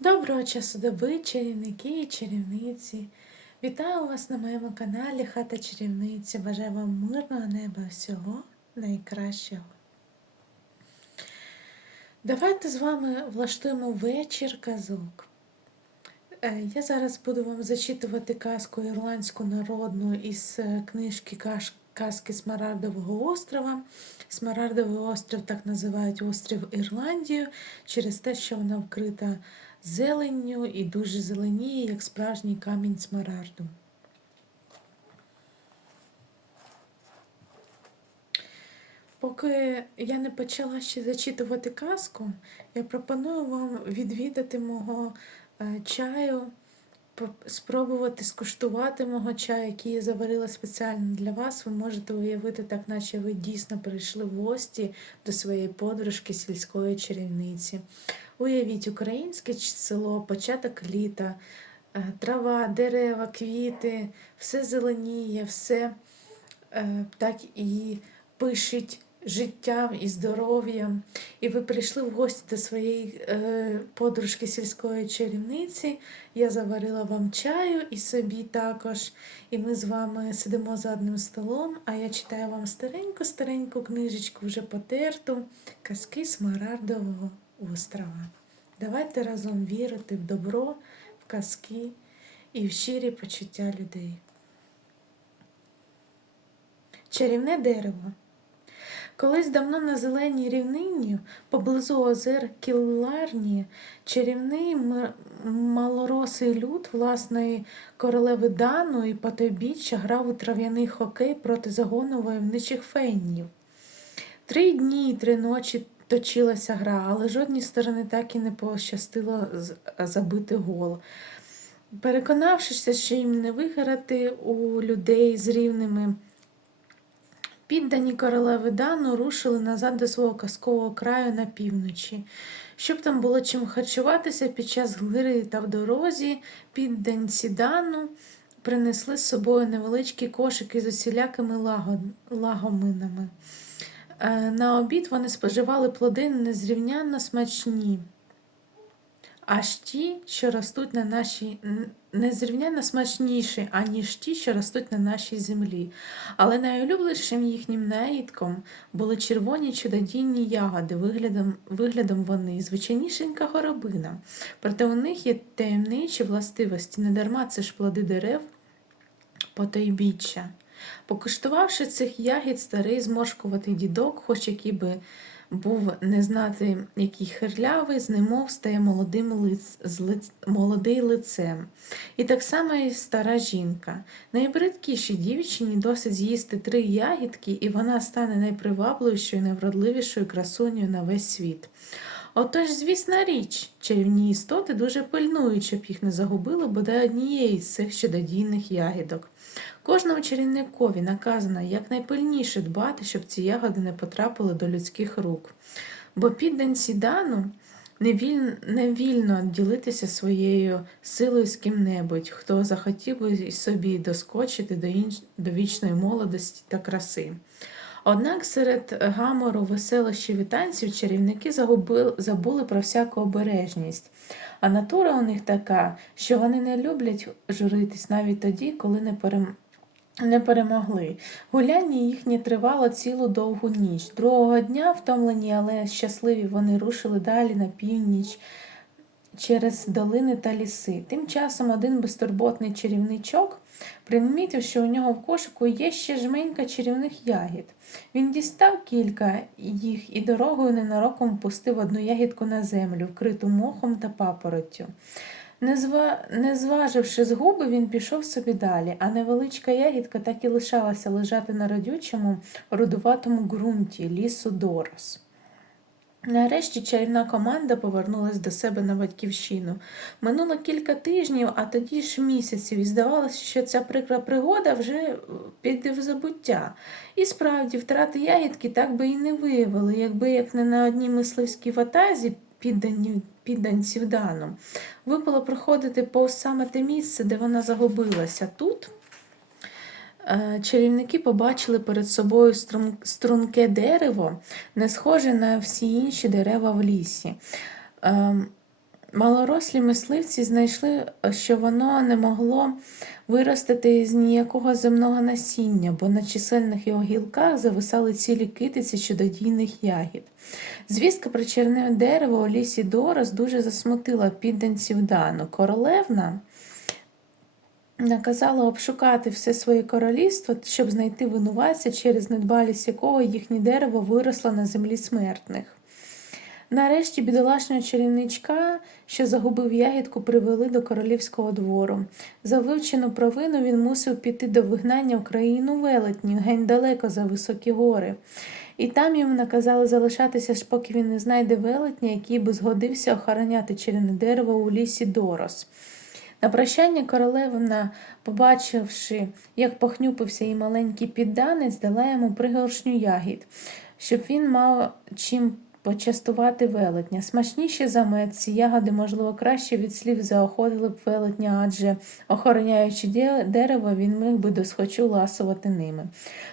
Доброго часу доби, чарівники і чарівниці. Вітаю вас на моєму каналі Хата Чарівниці. Бажаю вам мирного неба всього найкращого. Давайте з вами влаштуємо вечір казок. Е, Я зараз буду вам зачитувати казку ірландську народну із е, книжки «Каш- Казки Смарагдового острова. Смарагдовий острів так називають острів Ірландію через те, що вона вкрита зеленню і дуже зеленіє, як справжній камінь смарагду. Поки я не почала ще зачитувати казку, я пропоную вам відвідати мого е, чаю, спробувати скуштувати мого чаю, який я заварила спеціально для вас. Ви можете уявити, так наче ви дійсно прийшли в гості до своєї подружки сільської чарівниці. Уявіть, українське село, початок літа, е, трава, дерева, квіти, все зеленіє, все е, так і пишуть життям і здоров'ям. І ви прийшли в гості до своєї е, подружки сільської чарівниці. Я заварила вам чаю і собі також. І ми з вами сидимо за одним столом, а я читаю вам стареньку-стареньку книжечку, вже потерту казки Смарагдового острова. Давайте разом вірити в добро, в казки і в щирі почуття людей. Чарівне дерево. Колись давно на зеленій рівнині, поблизу озер Кілларні, чарівний малоросий люд власної королеви Дану і потойбіччя грав у трав'яний хокей проти загону войовничих феннів. Три дні і три ночі точилася гра, але жодній сторони так і не пощастило забити гол. Переконавшися, що їм не виграти у людей з рівними Піддані королеви Дану рушили назад до свого казкового краю на півночі. Щоб там було чим харчуватися під час гри та в дорозі, підданці Дану принесли з собою невеличкі кошики з усілякими лагоминами. Е, На обід вони споживали плоди незрівнянно смачні, аж ті, що ростуть на нашій н- незрівнянно смачніші, аніж ті, що ростуть на нашій землі. Але найулюбленішим їхнім наїдком були червоні чудодійні ягоди, виглядом, виглядом вони звичайнішенька горобина. Проте у них є таємничі властивості, недарма це ж плоди дерев потойбіччя. Покуштувавши цих ягід, старий зморшкуватий дідок, хоч який би був не знати, який хирлявий, знемов стає молодим лиц, з лиц, молодий лицем. І так само і стара жінка. Найбридкішій дівчині досить з'їсти три ягідки, і вона стане найпривабливішою, найвродливішою красунею на весь світ. Отож, звісна річ, чарівні істоти дуже пильнують, щоб їх не загубили бодай однієї з цих чудодійних ягідок. Кожному чарівникові наказано якнайпильніше дбати, щоб ці ягоди не потрапили до людських рук. Бо підданці Дану не, віль... вільно ділитися своєю силою з ким-небудь, хто захотів би собі доскочити до, інш... до вічної молодості та краси. Однак серед гамору, веселощів і танців чарівники загубили, забули про всяку обережність. А натура у них така, що вони не люблять журитись навіть тоді, коли не, перем... не перемогли. Гуляння їхнє тривало цілу довгу ніч. Другого дня, втомлені, але щасливі, вони рушили далі на північ через долини та ліси. Тим часом один безтурботний чарівничок примітив, що у нього в кошику є ще жменька чарівних ягід. Він дістав кілька їх і дорогою ненароком пустив одну ягідку на землю, вкриту мохом та папороттю. Не, зва... не зваживши згуби, він пішов собі далі, а невеличка ягідка так і лишалася лежати на родючому, рудуватому ґрунті лісу Дорос. Нарешті чарівна команда повернулась до себе на батьківщину. Минуло кілька тижнів, а тоді ж місяців, і здавалося, що ця прикра пригода вже піде в забуття. І справді, втрати ягідки так би і не виявили, якби як не на одній мисливській ватазі піддані, підданців дану. Випало проходити повз саме те місце, де вона загубилася. Тут Е, Чарівники побачили перед собою струнке дерево, не схоже на всі інші дерева в лісі. Ем, малорослі мисливці знайшли, що воно не могло виростити з ніякого земного насіння, бо на чисельних його гілках зависали цілі китиці чудодійних ягід. Звістка про черне дерево у лісі Дорос дуже засмутила підданців Дану. Королевна наказала обшукати все своє королівство, щоб знайти винуватця, через недбалість якого їхнє дерево виросло на землі смертних. Нарешті бідолашного чарівничка, що загубив ягідку, привели до королівського двору. За вивчену провину він мусив піти до вигнання в країну велетнів, гень далеко за високі гори. І там йому наказали залишатися, аж поки він не знайде велетня, який би згодився охороняти черене дерево у лісі Дорос. На прощання королевна, побачивши, як похнюпився її маленький підданець, дала йому пригоршню ягід, щоб він мав чим почастувати велетня. Смачніші за мед, ці ягоди, можливо, краще від слів заохотили б велетня, адже, охороняючи дерево, він міг би досхочу ласувати ними.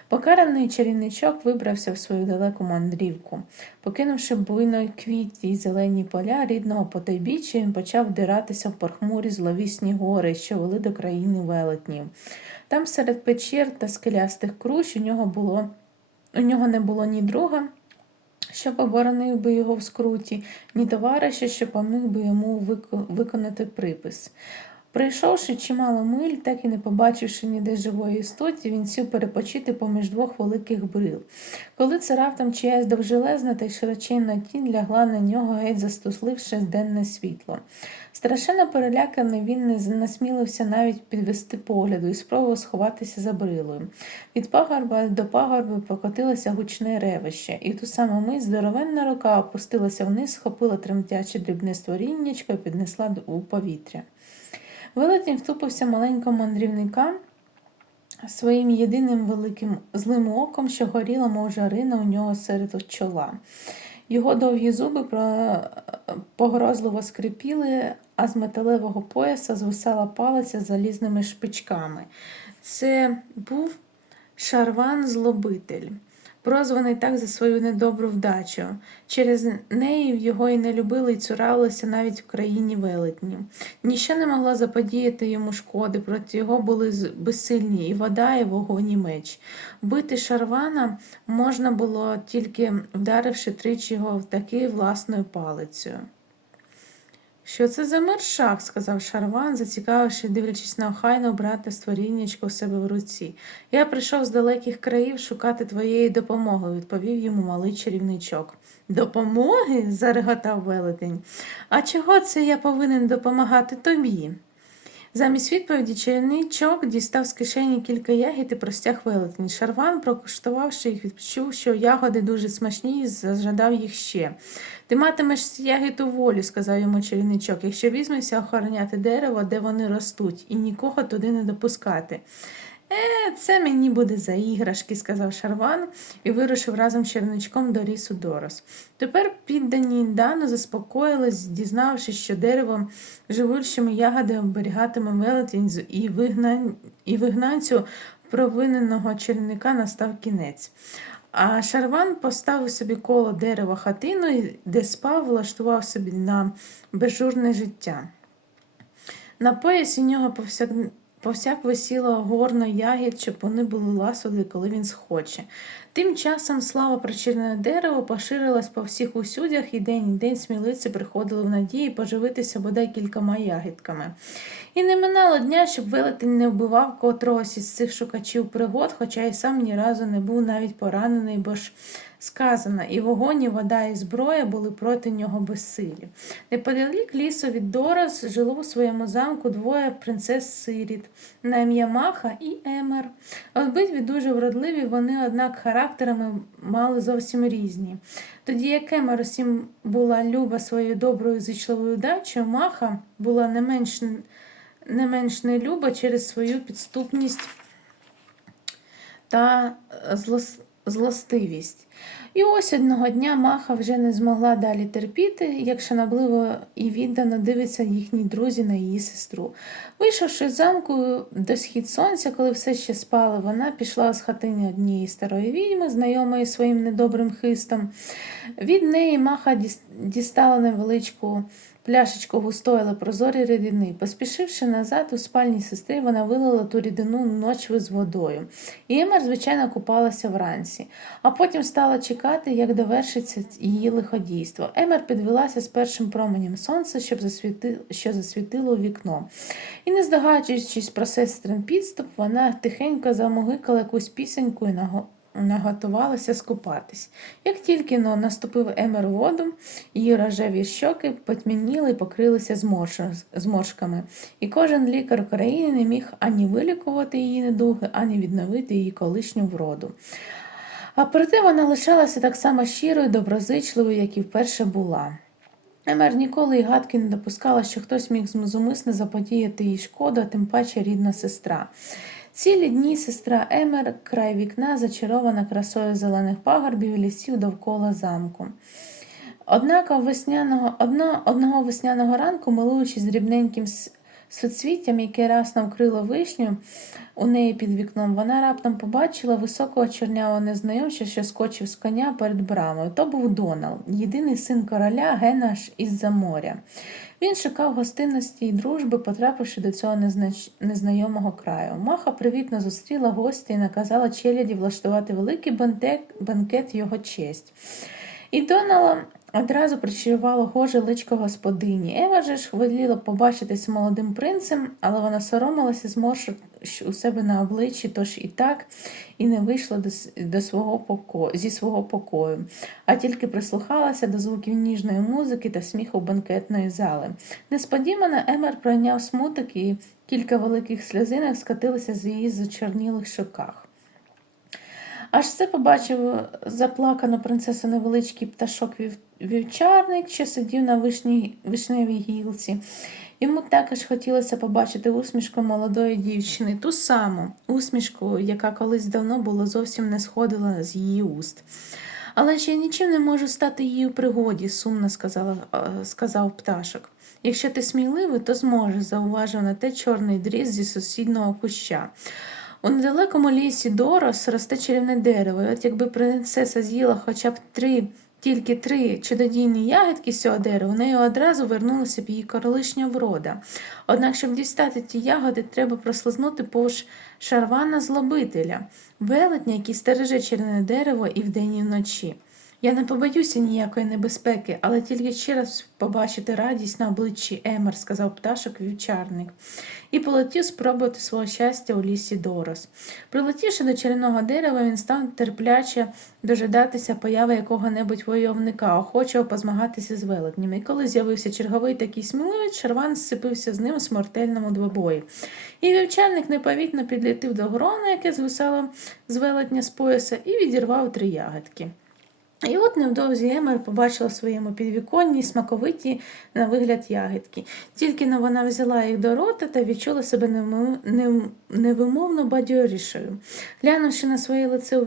Покараний чарівничок вибрався в свою далеку мандрівку. Покинувши буйно квіті й зелені поля рідного потойбіччя, він почав вдиратися в похмурі зловісні гори, що вели до країни велетнів. Там серед печер та скелястих круч у нього було у нього не було ні друга, що поборонив би його в скруті, ні товариша, що поміг би йому вико- виконати припис. Пройшовши чимало миль, так і не побачивши ніде живої істоті, він сів перепочити поміж двох великих брил. Коли це раптом чиясь довжелезна та й широченна тінь лягла на нього, геть застусливши денне світло. Страшенно переляканий, він не насмілився навіть підвести погляду і спробував сховатися за брилою. Від пагорба до пагорби покотилося гучне ревище, і в ту саму мить здоровенна рука опустилася вниз, схопила тремтяче дрібне створіннячко і піднесла у повітря. Велетень втупився маленького мандрівника своїм єдиним великим злим оком, що горіла, мов жарина у нього серед чола. Його довгі зуби погрозливо скрипіли, а з металевого пояса звисала палиця з залізними шпичками. Це був шарван-злобитель, прозваний так за свою недобру вдачу. Через неї його і не любили і цуралися навіть в країні велетні. Ніщо не могло заподіяти йому шкоди, проти його були безсильні і вода, і вогонь, і меч. Бити шарвана можна було тільки вдаривши тричі його в таки власною палицею. Що це за мершак? сказав Шарван, зацікавивши, дивлячись на охайно брате створіннячко у себе в руці. Я прийшов з далеких країв шукати твоєї допомоги, відповів йому малий чарівничок. Допомоги? зареготав велетень. А чого це я повинен допомагати тобі? Замість відповіді чайничок дістав з кишені кілька ягід і простяг велетень. Шарван, прокуштувавши їх, відчув, що ягоди дуже смачні і зажадав їх ще. Ти матимеш ягід у волю, сказав йому чарівничок, якщо візьмешся охороняти дерево, де вони ростуть, і нікого туди не допускати. Е, це мені буде за іграшки, сказав Шарван і вирушив разом з черничком до лісу Дорос. Тепер піддані Індану заспокоїлись, дізнавшись, що дерево живущими ягоди оберігатиме велетень і, вигнан... і вигнанцю провиненого черника настав кінець. А Шарван поставив собі коло дерева хатину, де спав, влаштував собі на безжурне життя. На поясі нього повсяк... повсяк висіла горно ягід, щоб вони були ласові, коли він схоче. Тим часом слава про чорне дерево поширилась по всіх усюдях, і день і день сміливці приходили в надії поживитися бодай кількома ягідками. І не минало дня, щоб велетень не вбивав котрогось із цих шукачів пригод, хоча й сам ні разу не був навіть поранений, бо ж сказано, і вогонь, і вода, і зброя були проти нього безсилі. Неподалік лісу від Дорос жило у своєму замку двоє принцес Сиріт на ім'я Маха і Емер. Обидві дуже вродливі, вони, однак, характерами мали зовсім різні. Тоді як Емер усім була люба своєю доброю зичливою дачею, Маха була не менш, не менш нелюба через свою підступність та злос- злостивість. І ось одного дня Маха вже не змогла далі терпіти, як шанобливо і віддано дивиться їхні друзі на її сестру. Вийшовши з замку до схід сонця, коли все ще спало, вона пішла з хатини однієї старої відьми, знайомої своїм недобрим хистом. Від неї Маха дістала невеличку пляшечку густої, але прозорі рідини. Поспішивши назад у спальні сестри, вона вилила ту рідину ночви з водою. І Емер, звичайно, купалася вранці, а потім стала чекати, як довершиться її лиходійство. Емер підвелася з першим променем сонця, щоб засвіти... що засвітило вікно. І, не здогадуючись про сестрин підступ, вона тихенько замогикала якусь пісеньку і наго... наготувалася скупатись. Як тільки но наступив Емер воду, її рожеві щоки потьмяніли і покрилися зморшками, і кожен лікар країни не міг ані вилікувати її недуги, ані відновити її колишню вроду. А проте вона лишалася так само щирою, доброзичливою, як і вперше була. Емер ніколи й гадки не допускала, що хтось міг зумисне заподіяти їй шкоду, а тим паче рідна сестра. Цілі дні сестра Емер, край вікна, зачарована красою зелених пагорбів і лісів довкола замку. Однак весняного, одна, одного весняного ранку, милуючись дрібненьким соцвіттям, яке расно вкрило вишню у неї під вікном, вона раптом побачила високого чорнявого незнайомця, що скочив з коня перед брамою. То був Донал, єдиний син короля Гена аж із-за моря. Він шукав гостинності і дружби, потрапивши до цього незнач... незнайомого краю. Маха привітно зустріла гостя і наказала челяді влаштувати великий бенкет його честь. І Донала одразу причарувало гоже личко господині. Ева же ж хвиліла побачитись з молодим принцем, але вона соромилася зморшок у себе на обличчі, тож і так і не вийшла до, до свого поко... зі свого покою, а тільки прислухалася до звуків ніжної музики та сміху банкетної зали. Несподівано Емер пройняв смуток і кілька великих сльозинок скотилися з її зачорнілих щоках. Аж це побачив заплакану принцесу невеличкий пташок вівчарник, що сидів на вишній, вишневій гілці. Йому також хотілося побачити усмішку молодої дівчини, ту саму усмішку, яка колись давно було зовсім не сходила з її уст. Але я нічим не можу стати її у пригоді, сумно сказала, сказав пташок. Якщо ти сміливий, то зможеш, зауважив на те чорний дріз зі сусіднього куща. У недалекому лісі Дорос росте чарівне дерево, і от якби принцеса з'їла хоча б три, тільки три чудодійні ягідки з цього дерева, у неї одразу вернулася б її королишня врода. Однак, щоб дістати ті ягоди, треба прослизнути повз шарвана злобителя, велетня, який стереже чарівне дерево і вдень, і вночі. Я не побоюся ніякої небезпеки, але тільки ще раз побачити радість на обличчі Емер, сказав пташок вівчарник, і полетів спробувати свого щастя у лісі Дорос. Прилетівши до чарівного дерева, він став терпляче дожидатися появи якого-небудь войовника, охочого позмагатися з велетнями. І коли з'явився черговий такий сміливець, Шарван зсипився з ним у смертельному двобої. І вівчарник непомітно підлетів до грона, яке звисало з велетня з пояса, і відірвав три ягодки. І от невдовзі Емер побачила в своєму підвіконні смаковиті на вигляд ягідки. Тільки но вона взяла їх до рота та відчула себе невимовно бадьорішою. Глянувши на своє лице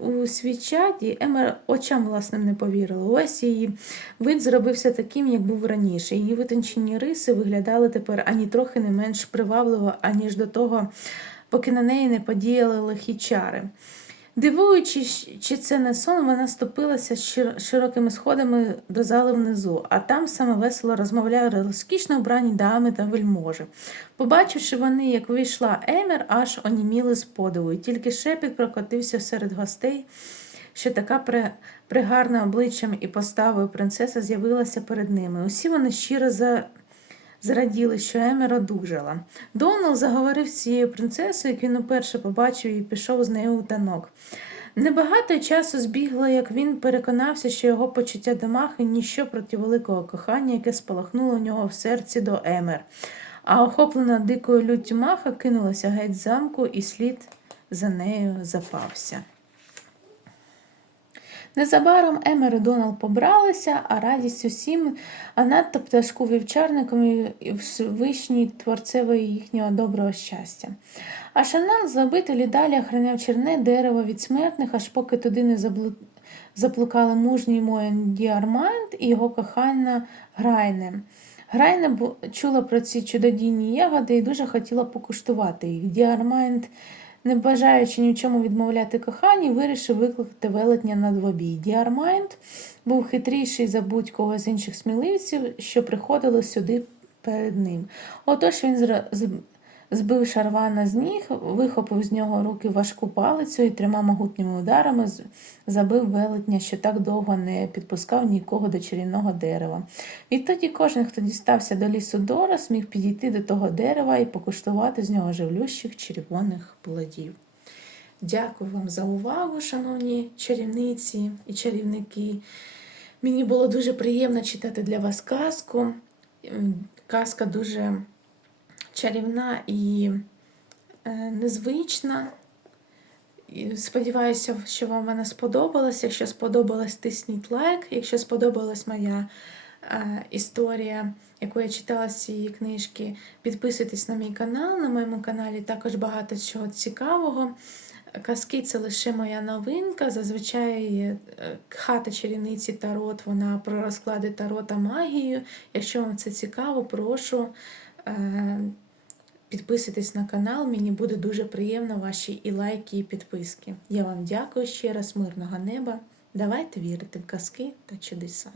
у, свічаді, Емер очам власним не повірила. Ось її вид зробився таким, як був раніше. Її витончені риси виглядали тепер ані трохи не менш привабливо, аніж до того, поки на неї не подіяли лихі чари. Дивуючись, чи це не сон, вона ступилася широкими сходами до зали внизу, а там саме весело розмовляли розкішно вбрані дами та вельможі. Побачивши вони, як вийшла Емер, аж оніміли з подиву, і тільки шепіт прокотився серед гостей, що така при... пригарна обличчям і поставою принцеса з'явилася перед ними. Усі вони щиро за... зраділи, що Емер одужала. Донал заговорив з цією принцесою, як він уперше побачив і пішов з нею у танок. Небагато часу збігло, як він переконався, що його почуття до Махи ніщо проти великого кохання, яке спалахнуло у нього в серці до Емер. А охоплена дикою люттю Маха кинулася геть замку, і слід за нею запався. Незабаром Емер і Донал побралися, а радість усім, а надто пташку вівчарником і Всевишній творцевої їхнього доброго щастя. А Шанан з обителі далі охраняв черне дерево від смертних, аж поки туди не заблу... заплукали мужній Моєн Діармант і його кохана Грайне. Бу- чула про ці чудодійні ягоди і дуже хотіла покуштувати їх. Діармайнд не бажаючи ні в чому відмовляти коханій, вирішив викликати велетня на двобій. Діармайнд був хитріший за будь-кого з інших сміливців, що приходили сюди перед ним. Отож він збив шарвана з ніг, вихопив з нього руки важку палицю і трьома могутніми ударами забив велетня, що так довго не підпускав нікого до чарівного дерева. Відтоді кожен, хто дістався до лісу Дора, зміг підійти до того дерева і покуштувати з нього живлющих червоних плодів. Дякую вам за увагу, шановні чарівниці і чарівники. Мені було дуже приємно читати для вас казку. Казка дуже чарівна і е, незвична. Сподіваюся, що вам вона сподобалася. Якщо сподобалась, тисніть лайк. Якщо сподобалась моя е, історія, яку я читала з цієї книжки, підписуйтесь на мій канал. На моєму каналі також багато чого цікавого. Казки це лише моя новинка. Зазвичай е, хата чарівниці Тарот, вона про розклади Таро та магію. Якщо вам це цікаво, прошу. Підписуйтесь на канал, мені буде дуже приємно ваші і лайки, і підписки. Я вам дякую ще раз, мирного неба. Давайте вірити в казки та чудеса.